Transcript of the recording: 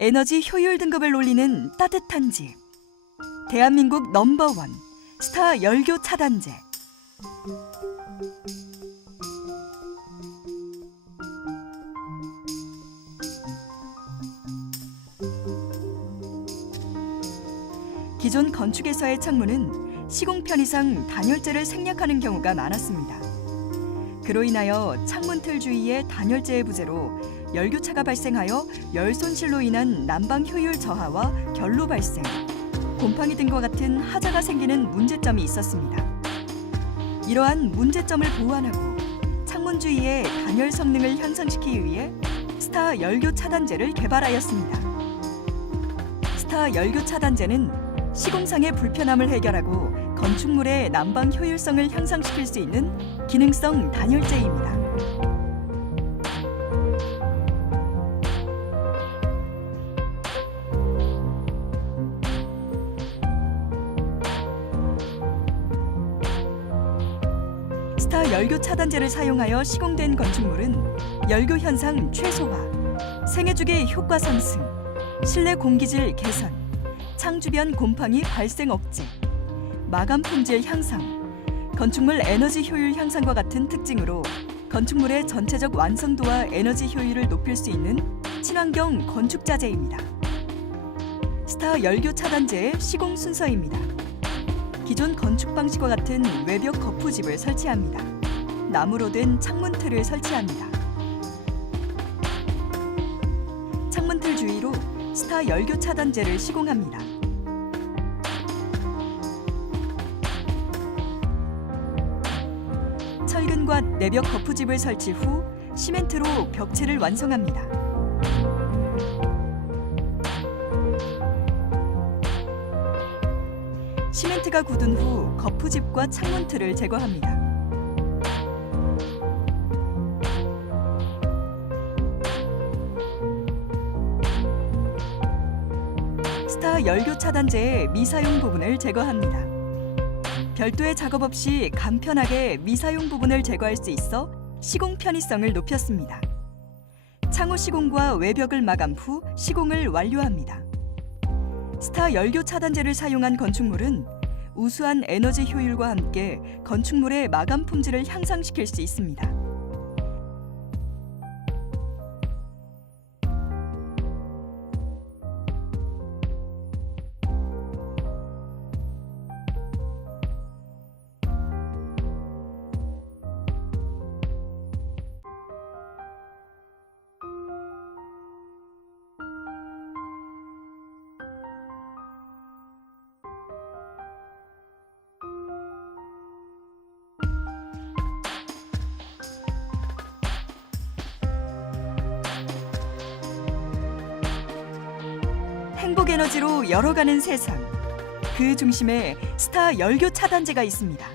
에너지 효율 등급을 올리는 따뜻한 집. 대한민국 넘버원 스타 열교 차단제. 기존 건축에서의 창문은 시공 편의상 단열재를 생략하는 경우가 많았습니다. 그로 인하여 창문 틀 주위의 단열재의 부재로 열교차가 발생하여 열 손실로 인한 난방 효율 저하와 결로 발생, 곰팡이 등과 같은 하자가 생기는 문제점이 있었습니다. 이러한 문제점을 보완하고 창문 주위의 단열 성능을 향상시키기 위해 스타 열교 차단제를 개발하였습니다. 스타 열교 차단제는 시공상의 불편함을 해결하고 건축물의 난방 효율성을 향상시킬 수 있는 기능성 단열재입니다. 스타 열교 차단제를 사용하여 시공된 건축물은 열교 현상 최소화, 생애주기 효과 상승, 실내 공기질 개선, 창 주변 곰팡이 발생 억제, 마감 품질 향상, 건축물 에너지 효율 향상과 같은 특징으로 건축물의 전체적 완성도와 에너지 효율을 높일 수 있는 친환경 건축 자재입니다. 스타 열교 차단제의 시공 순서입니다. 기존 건축 방식과 같은 외벽 거푸집을 설치합니다. 나무로 된 창문 틀을 설치합니다. 창문 틀 주위로 스타 열교 차단제를 시공합니다. 철근과 내벽 거푸집을 설치 후 시멘트로 벽체를 완성합니다. 시멘트가 굳은 후 거푸집과 창문 틀을 제거합니다. 스타 열교 차단제의 미사용 부분을 제거합니다. 별도의 작업 없이 간편하게 미사용 부분을 제거할 수 있어 시공 편의성을 높였습니다. 창호 시공과 외벽을 마감 후 시공을 완료합니다. 스타 열교 차단제를 사용한 건축물은 우수한 에너지 효율과 함께 건축물의 마감 품질을 향상시킬 수 있습니다. 행복 에너지로 열어가는 세상. 그 중심에 스타 열교 차단제가 있습니다.